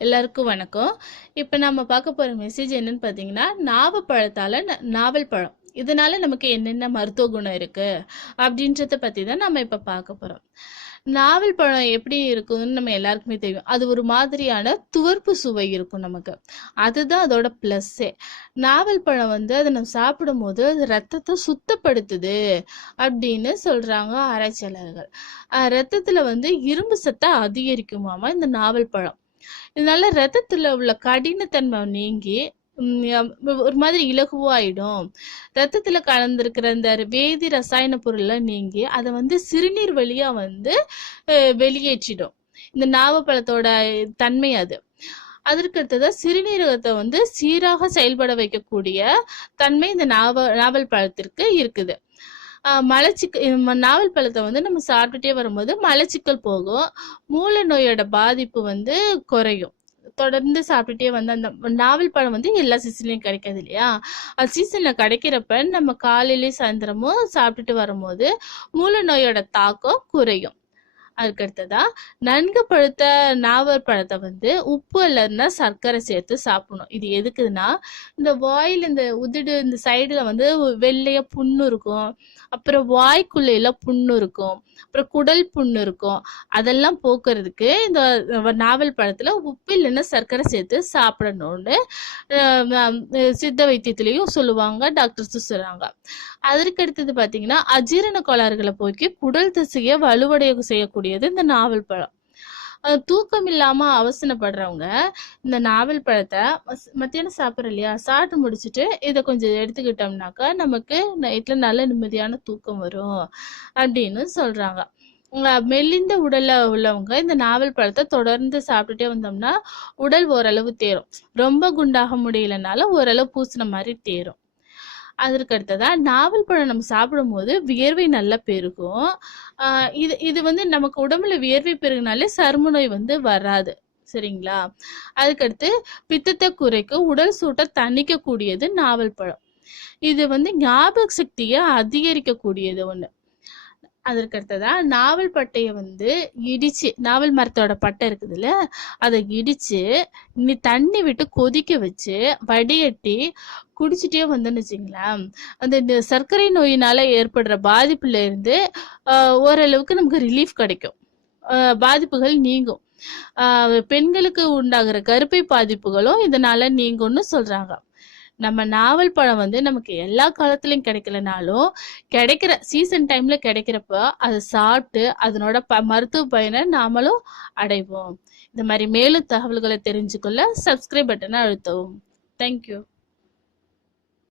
எல்லாருக்கும் வணக்கம். இப்போ நம்ம பார்க்க போகிற மெசேஜ் என்னன்னு பார்த்தீங்கன்னா நாவப்பழத்தால் ந- நாவல் பழம். இதனால நமக்கு என்னென்ன மருத்துவ குணம் இருக்கு? அப்படின்றத பற்றி தான் நம்ம இப்போ பார்க்க போகிறோம் நாவல் பழம் எப்படி இருக்குதுன்னு நம்ம எல்லாருக்குமே தெரியும். அது ஒரு மாதிரியான துவர்ப்பு சுவை இருக்கும் நமக்கு. அதுதான் அதோட ப்ளஸ்ஸே நாவல் பழம் வந்து அதை நம்ம சாப்பிடும்போது அது ரத்தத்தை சுத்தப்படுத்துது அப்படின்னு சொல்றாங்க ஆராய்ச்சியாளர்கள். ரத்தத்துல வந்து இரும்பு சத்தை அதிகரிக்குமாமா இந்த நாவல் பழம்? இதனால ரத்தத்துல உள்ள கடினத்தன்மை நீங்கி ஒரு மாதிரி இலகுவாயிடும். ரத்தத்துல கலந்திருக்கிற அந்த வேதி ரசாயன பொருள்லாம் நீங்கி அதை வந்து சிறுநீர் வழியா வந்து அஹ், வெளியேற்றிடும். இந்த நாவப்பழத்தோட தன்மை அது. அதற்கு அடுத்ததா சிறுநீரகத்தை வந்து சீராக செயல்பட வைக்கக்கூடிய தன்மை இந்த நாவ நாவல் பழத்திற்கு இருக்குது. மலச்சிக்க நாவல் பழத்தை வந்து நம்ம சாப்பிட்டுட்டே வரும்போது மலச்சிக்கல் போகும். மூல நோயோட பாதிப்பு வந்து குறையும். தொடர்ந்து சாப்பிட்டுட்டே வந்து அந்த நாவல் பழம் வந்து எல்லா சீசன்லையும் கிடைக்காது இல்லையா? அது சீசன்ல கிடைக்கிறப்ப நம்ம காலையிலயும் சாயந்தரமும் சாப்பிட்டுட்டு வரும்போது மூல நோயோட தாக்கம் குறையும். அதுக்கடுத்ததா நன்கு பழுத்த நாவல் பழத்தை வந்து உப்பு இல்லைன்னா சர்க்கரை சேர்த்து சாப்பிடணும். இது எதுக்குதுன்னா இந்த வாயில் இந்த உதிடு இந்த சைடில் வந்து வெள்ளைய புண்ணு இருக்கும். அப்புறம் வாய்க்குள்ளையில புண்ணு இருக்கும். அப்புறம் குடல் புண்ணு இருக்கும். அதெல்லாம் போக்குறதுக்கு இந்த நாவல் பழத்தில் உப்பு இல்லைன்னா சர்க்கரை சேர்த்து சாப்பிடணும்னு சித்த வைத்தியத்திலையும் சொல்லுவாங்க டாக்டர்ஸும் சொல்கிறாங்க அதற்கு அடுத்தது பாத்தீங்கன்னா அஜீரண கோளாறுகளை போக்கி குடல் திசையை வலுவடைய கூடியது இந்த நாவல் பழம். தூக்கம் இல்லாம அவசனப்படுறவங்க இந்த நாவல் பழத்தை மத்தியானம் சாப்பிட்றோம் இல்லையா சாப்பிட்டு முடிச்சுட்டு இதை கொஞ்சம் எடுத்துக்கிட்டோம்னாக்கா நமக்கு நைட்ல நல்ல நிம்மதியான தூக்கம் வரும் அப்படின்னு சொல்றாங்க. மெலிந்த உடல்ல உள்ளவங்க இந்த நாவல் பழத்தை தொடர்ந்து சாப்பிட்டுட்டே வந்தோம்னா உடல் ஓரளவு தேரும். ரொம்ப குண்டாக முடியலனால ஓரளவு பூசின மாதிரி தேரும். அதற்கு அடுத்ததா நாவல் பழம் நம்ம சாப்பிடும்போது வியர்வை நல்லா பெருகும். இது இது வந்து நமக்கு உடம்புல வியர்வை பெருகினாலே சரும நோய் வந்து வராது. சரிங்களா? அதுக்கடுத்து பித்தத்தை குறைக்க உடல் சூட்டை தணிக்கக்கூடியது நாவல் பழம். இது வந்து ஞாபக சக்தியை அதிகரிக்கக்கூடியது ஒன்று அதற்கு அடுத்ததா நாவல் பட்டையை வந்து இடிச்சு நாவல் மரத்தோட பட்டை இருக்குதுல்ல அதை இடிச்சு நீ தண்ணி விட்டு கொதிக்க வச்சு வடிகட்டி குடிச்சிட்டே வந்தோன்னு வச்சுங்களேன் அந்த இந்த சர்க்கரை நோயினால ஏற்படுற பாதிப்புல இருந்து ஆஹ், ஓரளவுக்கு நமக்கு ரிலீஃப் கிடைக்கும். ஆஹ், பாதிப்புகள் நீங்கும். ஆஹ், பெண்களுக்கு உண்டாகிற கருப்பை பாதிப்புகளும் இதனால நீங்கும்னு சொல்றாங்க. நம்ம நாவல் பழம் வந்து நமக்கு எல்லா காலத்துலயும் கிடைக்கலனாலும் கிடைக்கிற சீசன் டைம்ல கிடைக்கிறப்ப அதை சாப்பிட்டு அதனோட ப மருத்துவ பயனை நாமளும் அடைவோம். இந்த மாதிரி மேலும் தகவல்களை தெரிஞ்சுக்கொள்ள சப்ஸ்கிரைப் பட்டனை அழுத்தவும். தேங்க்யூ